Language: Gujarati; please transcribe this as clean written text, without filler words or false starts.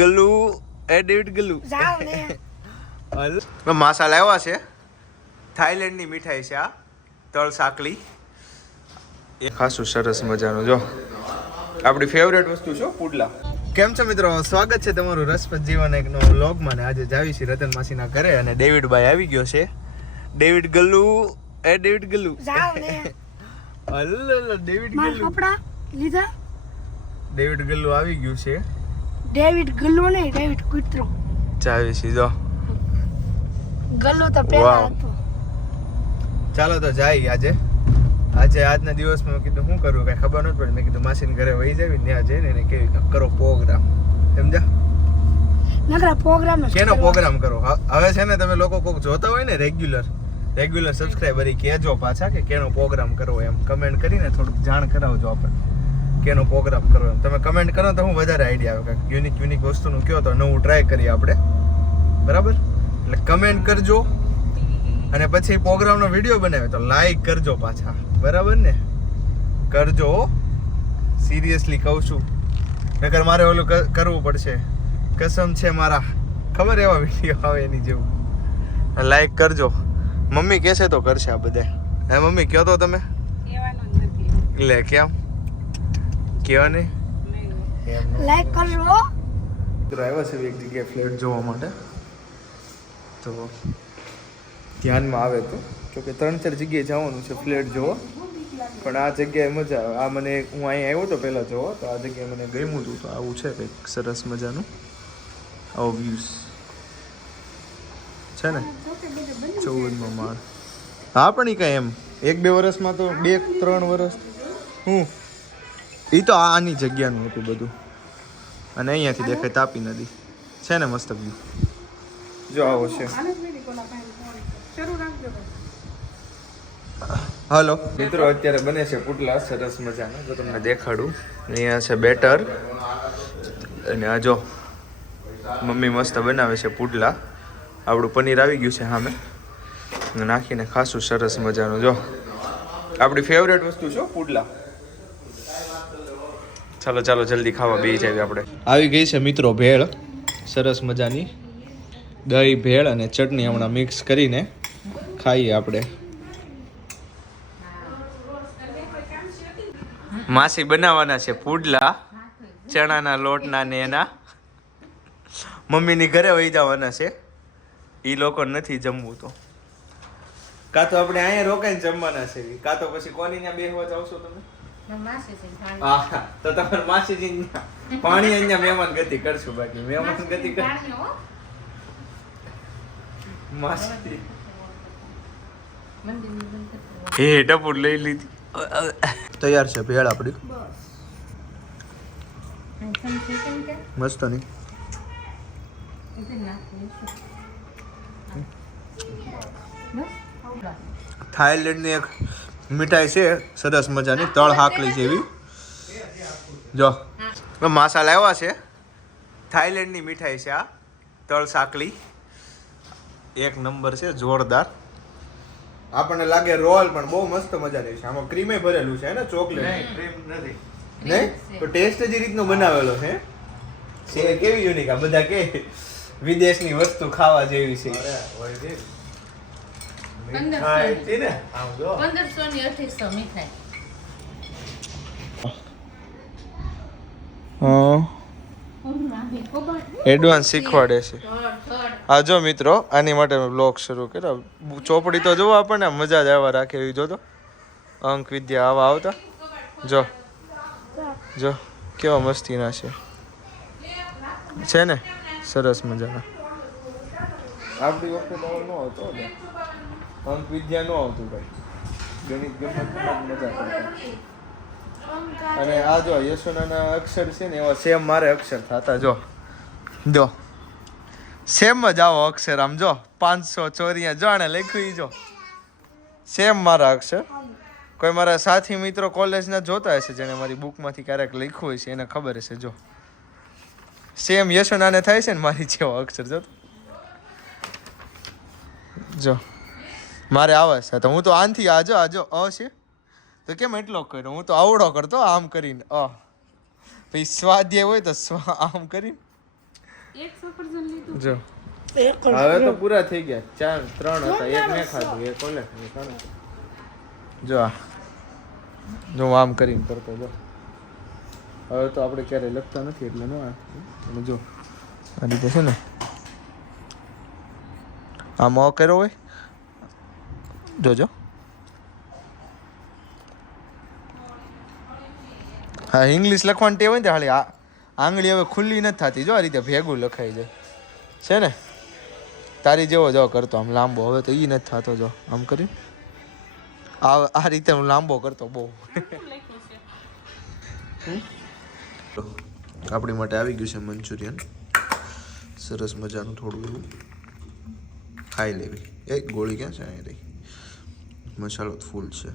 ગલ્લુ એ ડેવિડ ગલ્લુ જાવ ને હલ માસા લાવ્યા છે થાઈલેન્ડ ની મીઠાઈ છે આ તળ સાકલી એ ખાસું સરસ મજાનું જો આપણી ફેવરેટ વસ્તુ છે પુડલા. કેમ છો મિત્રો, સ્વાગત છે તમારું રસપ્રદ જીવન એકનો વ્લોગમાં. ને આજે જાવી છે રતન માસીના ઘરે અને ડેવિડ ભાઈ આવી ગયો છે. ડેવિડ ગલ્લુ એ ડેવિડ ગલ્લુ જાવ ને હલ ડેવિડ ગલ્લુ કપડા લીધા. ડેવિડ ગલ્લુ આવી ગયું છે. ડેવિડ ગલ્લુ નહીં, ડેવિડ કૂતરો. જાવી છે જો ગલ્લુ તો પેલા હતો. ચાલો તો જાય આજના દિવસમાં મેં કીધું શું કરું કઈ ખબર નથી પડે. મેં કીધું માસીને ઘરે વહી જાવી ત્યાં જઈને એને કેવી કરો પ્રોગ્રામ, સમજા નકરા પ્રોગ્રામ કેનો પ્રોગ્રામ કરો. હવે છે ને તમે લોકો કોક જોતા હોય ને રેગ્યુલર સબસ્ક્રાઇબર કહેજો પાછા કે કેનો પ્રોગ્રામ કરવો, એમ કમેન્ટ કરીને થોડુંક જાણ કરાવજો આપણને કેનો પ્રોગ્રામ કરવો. એમ તમે કમેન્ટ કરો તો હું વધારે આઈડિયા આવે કે યુનિક વસ્તુનું કયો તો નવું ટ્રાય કરીએ આપણે, બરાબર? એટલે કમેન્ટ કરજો અને પછી પ્રોગ્રામનો વિડીયો બનાવે તો લાઈક કરજો પાછા, બરાબર ને? કરજો, સિરિયસલી કહું છું, નકર મારે ઓલું કરવું પડશે. કસમ છે મારા, ખબર એવા વિડીયો આવે એની જેવું. લાઈક કરજો. મમ્મી કહેશે તો કરશે આ બધા. હે મમ્મી કહો તો તમે લે કેમ કયો ને લાઈક કરજો. આવ્યા છે એક જગ્યાએ ફ્લેટ જોવા માટે, તો ધ્યાનમાં આવે તો કે 3-4 જગ્યાએ જવાનું છે ફ્લેટ જોવા, પણ આ જગ્યાએ મજા આવે. આ મને હું અહીંયા આવ્યો તો પહેલાં જોવા, તો આ જગ્યાએ મને ગમ્યું હતું. તો આવું છે કંઈક સરસ મજાનું આવો વ્યૂઝ છે ને 14મો માળ. હા પણ એ કાંઈ એમ 1-2 વર્ષમાં તો 2-3 વર્ષ હું એ તો આની જગ્યાનું હતું બધું. અને અહીંયાથી દેખાય તાપી નદી છે ને મસ્ત વ્યૂ. જો આવો છે. હાલો મિત્રો, અત્યારે બને છે પુડલા સરસ મજાના. જો તમને દેખાડું, અહીંયા છે બેટર અને આ જો મમ્મી મસ્ત બનાવે છે પુડલા. આપણું પનીર આવી ગયું છે સામે નાખીને ખાસું સરસ મજાનું. જો આપણી ફેવરેટ વસ્તુ છે પુડલા. ચાલો જલ્દી ખાવા બેસી જાય. આપણે આવી ગઈ છે મિત્રો ભેળ સરસ મજાની, દહીં ભેળ અને ચટણી હમણાં મિક્સ કરીને ખાઈએ આપણે. માસી બનાવવાના છે પુડલા ચણાના લોટના ને એના. મમ્મીની ઘરે વહી જવાના છે. એ લોકો નથી જમવું તો કાં તો આપણે અહીંયા રોકાઈને જમવાના છે, કાં તો પછી કોની ત્યાં બેસવા જાવશો તમે? હા, તો તમારે માસીજી પાણી અહીંયા મહેમાન ગતિ કરશું. બાકી મહેમાન ગતિ કર માસી હે ટપુર લઈ લીધી. તૈયાર છે ભેળ આપણી મસ્ત નહીં. થાઈલેન્ડની એક મીઠાઈ છે સરસ મજાની તળ હાકલી જેવી. જો માસા લાવ્યા છે થાઈલેન્ડની મીઠાઈ છે આ તળ સાકલી. એક નંબર છે, જોરદાર. આપણને લાગે રોલ પણ બહુ મસ્ત મજાની છે. આમાં ક્રીમે ભરેલું છે ને ચોકલેટ. ક્રીમ નથી નહીં તો ટેસ્ટ જ રીતનો બનાવેલો છે. કેવી યુનિક. આ બધા કે વિદેશની વસ્તુ ખાવા જેવી છે. 1528 મીઠાઈ. એડવાન્સ શીખવાડે છે. હા જો મિત્રો, આની માટે મેં બ્લોગ શરૂ કર્યો. ચોપડી તો જોવો આપણને મજા જ આવવા રાખે એવી. જો તો અંક વિદ્યા આવા આવતા જો કેવા મસ્તીના છે ને સરસ મજાના. આપણી વખતે તો ન હતો અંક વિદ્યા ન આવતું ભાઈ, ગણિત ગમત મજા કરતા. અને આ જો યશોનાના અક્ષર છે ને એવા સેમ મારે અક્ષર થતા. જો સેમ જ આવો અક્ષર. આમ જો 504 જાણે લખ્યું જો સેમ મારા અક્ષર. કોઈ મારા સાથી મિત્રો કોલેજના જોતા હશે જેને મારી બુકમાંથી ક્યારેક લખ્યું હોય છે એને ખબર હશે. જો સેમ યશોનાને થાય છે ને મારી જેવો અક્ષર. જો મારે આવે છે તો હું તો આનથી આજો અ છે તો કેમ એટલો કર્યો? હું તો આવડો કરતો આમ કરીને. પછી સ્વાધ્યાય હોય તો આમ કરીને એક સફરજન લીધું. જો હવે તો પૂરા થઈ ગયા 3 હતા એક મેં ખાધું એક ઓલે જો આ જો હું આમ કરીને કરતો જો હવે તો આપણે ક્યારેય લખતા નથી એટલે નો આ અને જો આ રીતે છે ને આમ કર્યો હોય જોજો હા ઇંગ્લિશ લખવાની ટેવ હોય ને હાલી આ આંગળી હવે ખુલ્લી નથી થતી જો આ રીતે ભેગું લખાઈ જાય છે ને તારી જેવો જો કરતો આમ લાંબો હવે તો ઈ નથી થતો જો આમ કરી આ રીતે હું લાંબો કરતો બહુ આપણી માટે આવી ગયું છે મંચુરિયન સરસ મજાનું થોડું એવું ખાઈ લેવી એક ગોળી ક્યાં છે અહીં રહી મસાલો ફૂલ છે